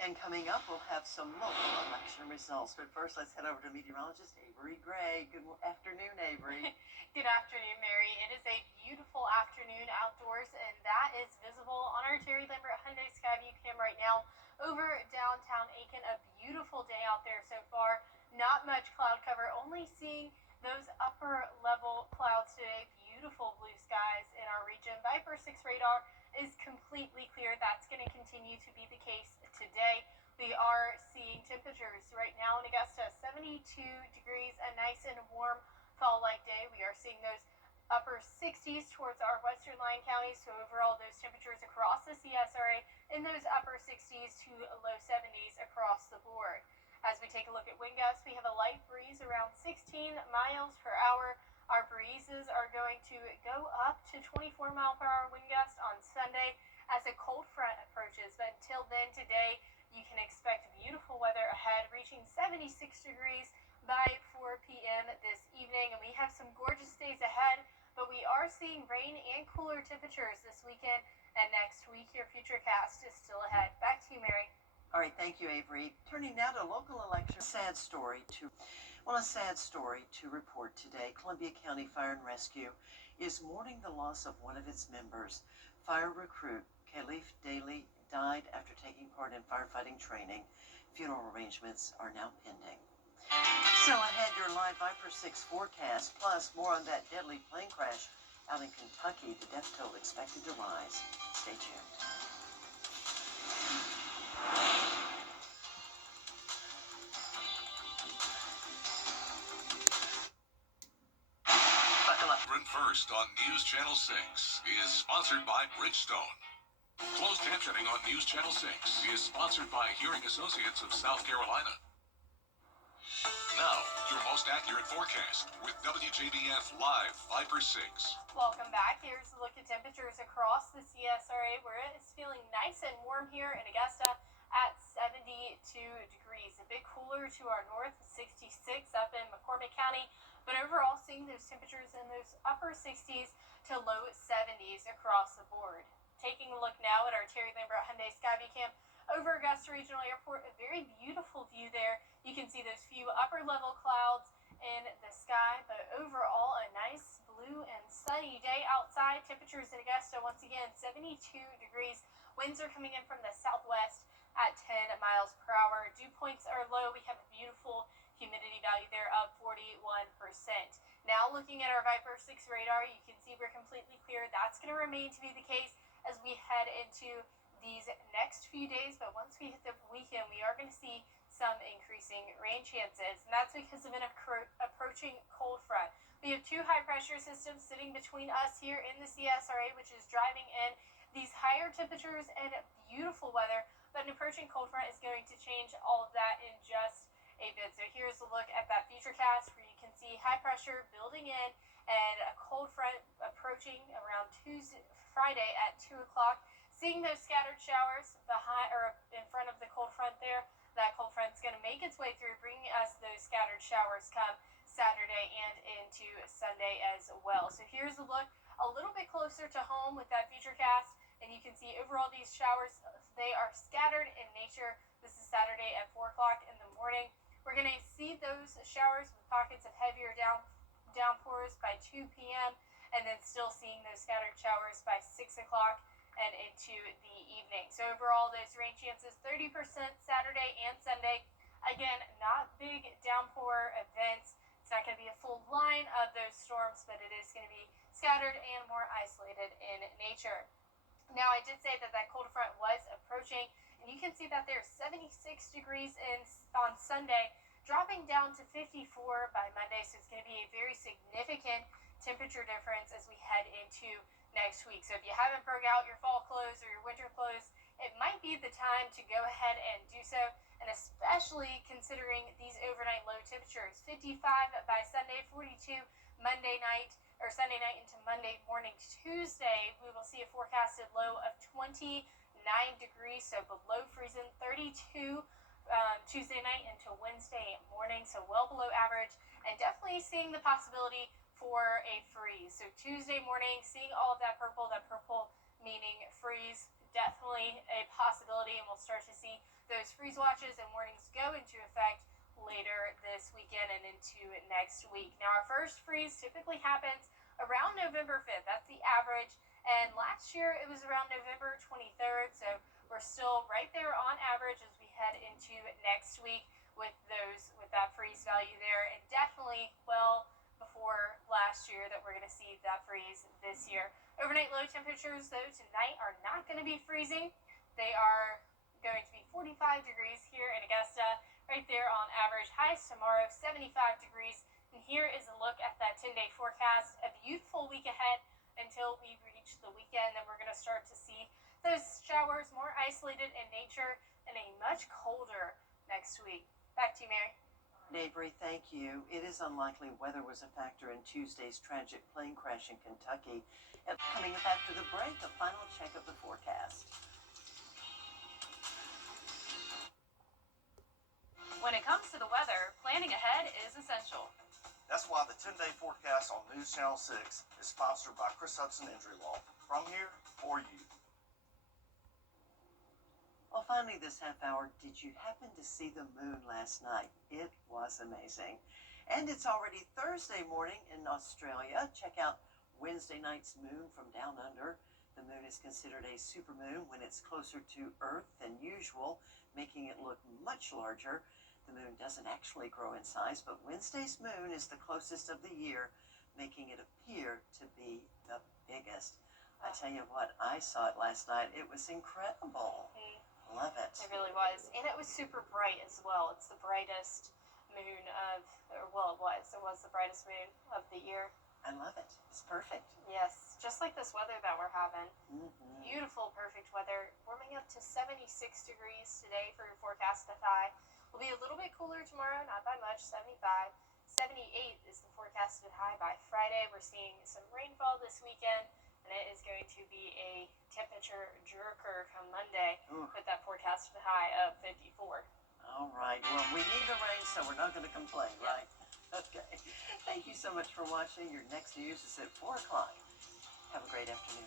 And coming up, we'll have some local election results. But first, let's head over to meteorologist Avery Gray. Good afternoon, Avery. Good afternoon, Mary. It is a beautiful afternoon outdoors, and that is visible on our Terry Lambert Hyundai Skyview cam right now over downtown Aiken. A beautiful day out there so far. Not much cloud cover, only seeing those upper level clouds today. Beautiful blue skies in our region. Viper 6 radar is completely clear. That's going to continue to be the case today. We are seeing temperatures right now in Augusta 72 degrees, a nice and warm fall-like day. We are seeing those upper 60s towards our western line counties. So overall, those temperatures across the CSRA in those upper 60s to low 70s across the board. As we take a look at wind gusts, we have a light breeze around 16 miles per hour. Our breezes are going to go up to 24 mile per hour wind gusts on Sunday as a cold front approaches. But until then today, you can expect beautiful weather ahead, reaching 76 degrees by 4 p.m. this evening. And we have some gorgeous days ahead, but we are seeing rain and cooler temperatures this weekend and next week. Your futurecast is still ahead. Back to you, Mary. All right, thank you, Avery. Turning now to local election. A sad story to report today. Columbia County Fire and Rescue is mourning the loss of one of its members. Fire recruit Khalif Daly died after taking part in firefighting training. Funeral arrangements are now pending. So ahead, your live Viper 6 forecast, plus more on that deadly plane crash out in Kentucky. The death toll expected to rise. Stay tuned. First on News Channel 6 is sponsored by Bridgestone. Closed captioning on News Channel 6 is sponsored by Hearing Associates of South Carolina. Now, your most accurate forecast with WJBF Live Viper 6. Welcome back. Here's a look at temperatures across the CSRA, where it is feeling nice and warm here in Augusta at 72 degrees. A bit cooler to our north, 66 up in McCormick County. But overall, seeing those temperatures in those upper 60s to low 70s across the board. Taking a look now at our Terry Lambert Hyundai Skyview cam over Augusta Regional Airport. A very beautiful view there. You can see those few upper level clouds in the sky, but overall a nice blue and sunny day outside. Temperatures in Augusta, once again, 72 degrees. Winds are coming in from the southwest at 10 miles per hour. Dew points are low. We have a beautiful humidity value there of 41%. Now looking at our Viper 6 radar, you can see we're completely clear. That's going to remain to be the case as we head into these next few days. But once we hit the weekend, we are going to see some increasing rain chances. And that's because of an approaching cold front. We have two high pressure systems sitting between us here in the CSRA, which is driving in these higher temperatures and beautiful weather. But an approaching cold front is going to change all of that in just a bit. So here's a look at that futurecast where you can see high pressure building in and a cold front approaching around Friday at 2 o'clock. Seeing those scattered showers in front of the cold front there. That cold front's going to make its way through, bringing us those scattered showers come Saturday and into Sunday as well. So here's a look a little bit closer to home with that futurecast, and you can see overall these showers, they are scattered in nature. This is Saturday at 4 o'clock in the morning. We're going to see those showers with pockets of heavier downpours by 2 p.m. and then still seeing those scattered showers by 6 o'clock and into the evening. So overall, those rain chances 30% Saturday and Sunday. Again, not big downpour events. It's not going to be a full line of those storms, but it is going to be scattered and more isolated in nature. Now, I did say that cold front was approaching, and you can see that there's 76 degrees on Sunday, dropping down to 54 by Monday. So it's going to be a very significant temperature difference as we head into next week. So if you haven't broke out your fall clothes or your winter clothes, it might be the time to go ahead and do so, and especially considering these overnight low temperatures. 55 by Sunday, 42 Monday night or Sunday night into Monday morning. Tuesday, we will see a forecasted low of 29 degrees, so below freezing. 32 Tuesday night into Wednesday morning, so well below average, and definitely seeing the possibility for a freeze. So Tuesday morning, seeing all of that purple meaning freeze. definitely a possibility, and we'll start to see those freeze watches and warnings go into effect later this weekend and into next week. Now, our first freeze typically happens around November 5th. That's the average. And last year it was around November 23rd. So we're still right there on average as we head into next week with that freeze value there, and definitely well before last year that we're going to see that freeze this year. Overnight low temperatures though tonight are not going to be freezing. They are going to be 45 degrees here in Augusta, right there on average. Highs tomorrow 75 degrees. And here is a look at that 10-day forecast. A beautiful week ahead until we reach the weekend. Then we're going to start to see those showers more isolated in nature and a much colder next week. Back to you, Mary. Avery, thank you. It is unlikely weather was a factor in Tuesday's tragic plane crash in Kentucky. And coming up after the break, a final check of the forecast. When it comes to the weather, planning ahead is essential. That's why the 10-day forecast on News Channel 6 is sponsored by Chris Hudson Injury Law. From here, for you. Well, finally this half hour, did you happen to see the moon last night? It was amazing. And it's already Thursday morning in Australia. Check out Wednesday night's moon from down under. The moon is considered a supermoon when it's closer to Earth than usual, making it look much larger. The moon doesn't actually grow in size, but Wednesday's moon is the closest of the year, making it appear to be the biggest. I tell you what, I saw it last night. It was incredible. Love it. It really was. And it was super bright as well. It's the brightest moon of, or well, it was the brightest moon of the year. I love it. It's perfect. Yes, just like this weather that we're having. Mm-hmm. Beautiful, perfect weather. Warming up to 76 degrees today for your forecasted high. Will be a little bit cooler tomorrow, not by much, 75. 78 is the forecasted high by Friday. We're seeing some rainfall this weekend, and it is going to be a temperature jerker come Monday with that forecasted high of 54. All right. Well, we need the rain, so we're not going to complain, right? Okay. Thank you so much for watching. Your next news is at 4 o'clock. Have a great afternoon.